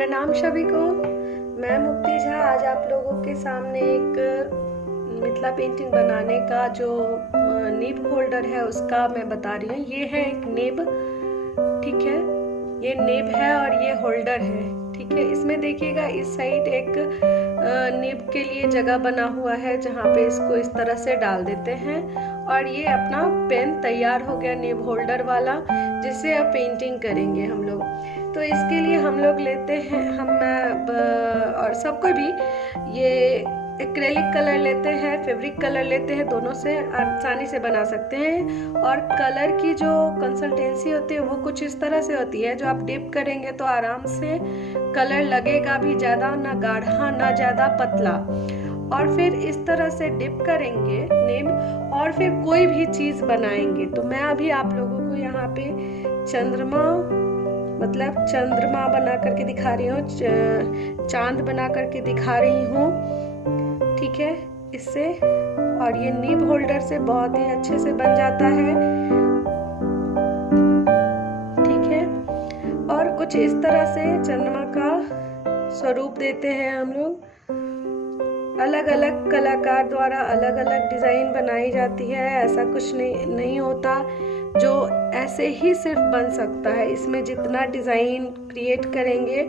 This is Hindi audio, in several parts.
प्रणाम सभी को। मैं मुक्ति झा आज आप लोगों के सामने एक मिथिला पेंटिंग बनाने का जो निब होल्डर है उसका मैं बता रही हूँ। ये है एक निब, ठीक है, ये निब है और ये होल्डर है, ठीक है। इसमें देखिएगा इस साइड एक निब के लिए जगह बना हुआ है जहाँ पे इसको इस तरह से डाल देते हैं और ये अपना पेन तैयार हो गया निब होल्डर वाला, जिससे अब पेंटिंग करेंगे हम लोग। तो इसके लिए हम लोग लेते हैं और सबको भी ये एक्रेलिक कलर लेते हैं, फैब्रिक कलर लेते हैं, दोनों से आसानी से बना सकते हैं। और कलर की जो कंसिस्टेंसी होती है वो कुछ इस तरह से होती है, जो आप डिप करेंगे तो आराम से कलर लगेगा भी, ज़्यादा ना गाढ़ा ना ज़्यादा पतला। और फिर इस तरह से डिप करेंगे निब और फिर कोई भी चीज़ बनाएंगे। तो मैं अभी आप लोगों को यहाँ पे चंद्रमा बना करके दिखा रही हूँ, चांद बना करके दिखा रही हूँ, ठीक है, इससे। और ये निब होल्डर से बहुत ही अच्छे से बन जाता है, ठीक है। और कुछ इस तरह से चंद्रमा का स्वरूप देते हैं हम लोग। अलग अलग कलाकार द्वारा अलग अलग डिज़ाइन बनाई जाती है, ऐसा कुछ नहीं होता जो ऐसे ही सिर्फ बन सकता है। इसमें जितना डिज़ाइन क्रिएट करेंगे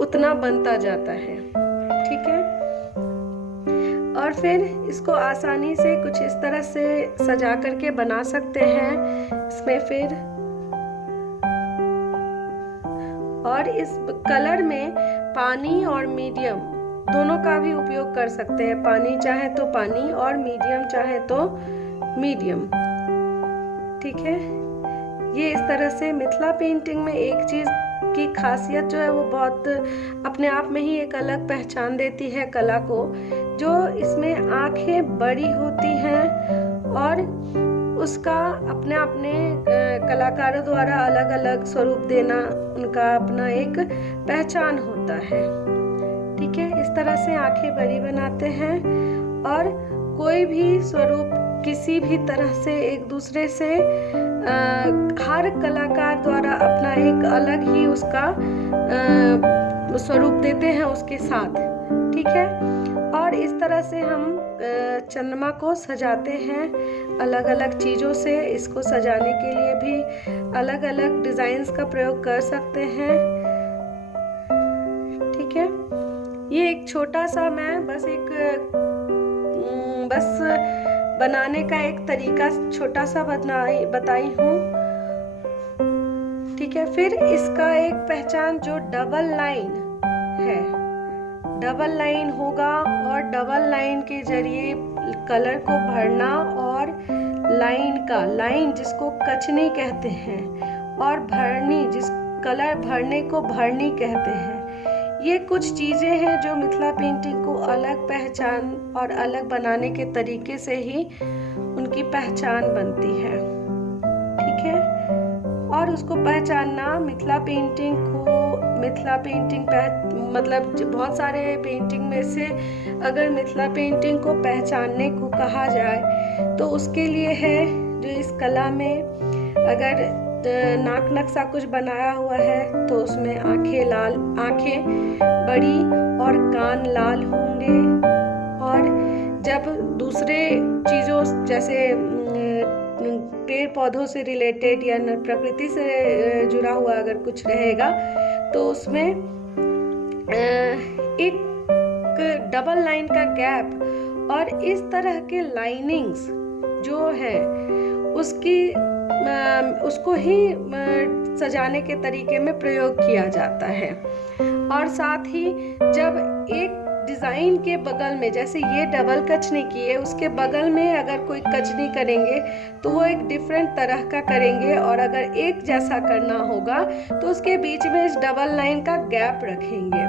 उतना बनता जाता है, ठीक है। और फिर इसको आसानी से कुछ इस तरह से सजा करके बना सकते हैं इसमें। फिर और इस कलर में पानी और मीडियम दोनों का भी उपयोग कर सकते हैं। पानी चाहे तो पानी और मीडियम चाहे तो मीडियम, ठीक है। ये इस तरह से मिथिला पेंटिंग में एक चीज़ की खासियत जो है वो बहुत अपने आप में ही एक अलग पहचान देती है कला को, जो इसमें आंखें बड़ी होती हैं और उसका अपने कलाकारों द्वारा अलग अलग स्वरूप देना उनका अपना एक पहचान होता है, ठीक है। इस तरह से आंखें बड़ी बनाते हैं और कोई भी स्वरूप किसी भी तरह से एक दूसरे से हर कलाकार द्वारा अपना एक अलग ही उसका स्वरूप देते हैं उसके साथ, ठीक है। और इस तरह से हम चंद्रमा को सजाते हैं अलग अलग चीज़ों से। इसको सजाने के लिए भी अलग अलग डिज़ाइंस का प्रयोग कर सकते हैं, ठीक है। ये एक छोटा सा मैं बस बनाने का एक तरीका छोटा सा बताई हूँ, ठीक है। फिर इसका एक पहचान जो डबल लाइन है, डबल लाइन होगा और डबल लाइन के जरिए कलर को भरना और लाइन जिसको कचनी कहते हैं और भरनी जिस कलर भरने को भरनी कहते हैं। ये कुछ चीज़ें हैं जो मिथिला पेंटिंग को अलग पहचान और अलग बनाने के तरीके से ही उनकी पहचान बनती है, ठीक है। और उसको पहचानना मिथिला पेंटिंग मतलब बहुत सारे पेंटिंग में से अगर मिथिला पेंटिंग को पहचानने को कहा जाए तो उसके लिए है जो इस कला में अगर नाक नक्शा कुछ बनाया हुआ है तो उसमें आंखें बड़ी और कान लाल होंगे। और जब दूसरे चीज़ों जैसे पेड़ पौधों से रिलेटेड या प्रकृति से जुड़ा हुआ अगर कुछ रहेगा तो उसमें एक डबल लाइन का गैप और इस तरह के लाइनिंग्स जो है उसको ही सजाने के तरीके में प्रयोग किया जाता है। और साथ ही जब एक डिज़ाइन के बगल में जैसे ये डबल कचनी की है, उसके बगल में अगर कोई कचनी करेंगे तो वो एक डिफरेंट तरह का करेंगे। और अगर एक जैसा करना होगा तो उसके बीच में इस डबल लाइन का गैप रखेंगे,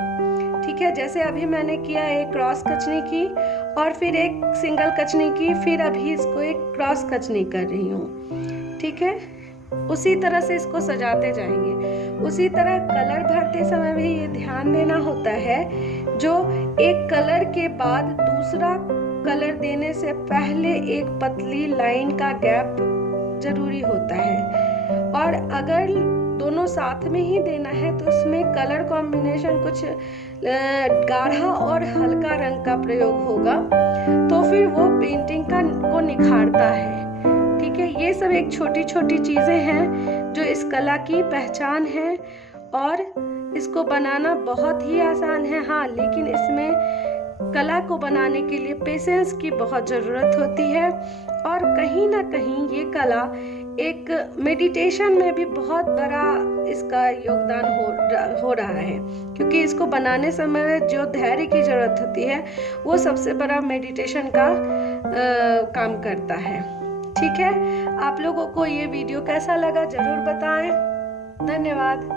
ठीक है। जैसे अभी मैंने किया एक क्रॉस कचनी की और फिर एक सिंगल कचनी की, फिर अभी इसको एक क्रॉस कचनी कर रही हूँ, ठीक है। उसी तरह से इसको सजाते जाएंगे। उसी तरह कलर भरते समय भी ये ध्यान देना होता है, जो एक कलर के बाद दूसरा कलर देने से पहले एक पतली लाइन का गैप जरूरी होता है। और अगर दोनों साथ में ही देना है तो उसमें कलर कॉम्बिनेशन कुछ गाढ़ा और हल्का रंग का प्रयोग होगा, तो फिर वो पेंटिंग को निखारता है। ठीक है, ये सब एक छोटी छोटी चीज़ें हैं जो इस कला की पहचान है और इसको बनाना बहुत ही आसान है। हाँ, लेकिन इसमें कला को बनाने के लिए पेशेंस की बहुत ज़रूरत होती है और कहीं ना कहीं ये कला एक मेडिटेशन में भी बहुत बड़ा इसका योगदान हो रहा है, क्योंकि इसको बनाने समय जो धैर्य की ज़रूरत होती है वो सबसे बड़ा मेडिटेशन का काम करता है। ठीक है, आप लोगों को ये वीडियो कैसा लगा ज़रूर बताएं। धन्यवाद।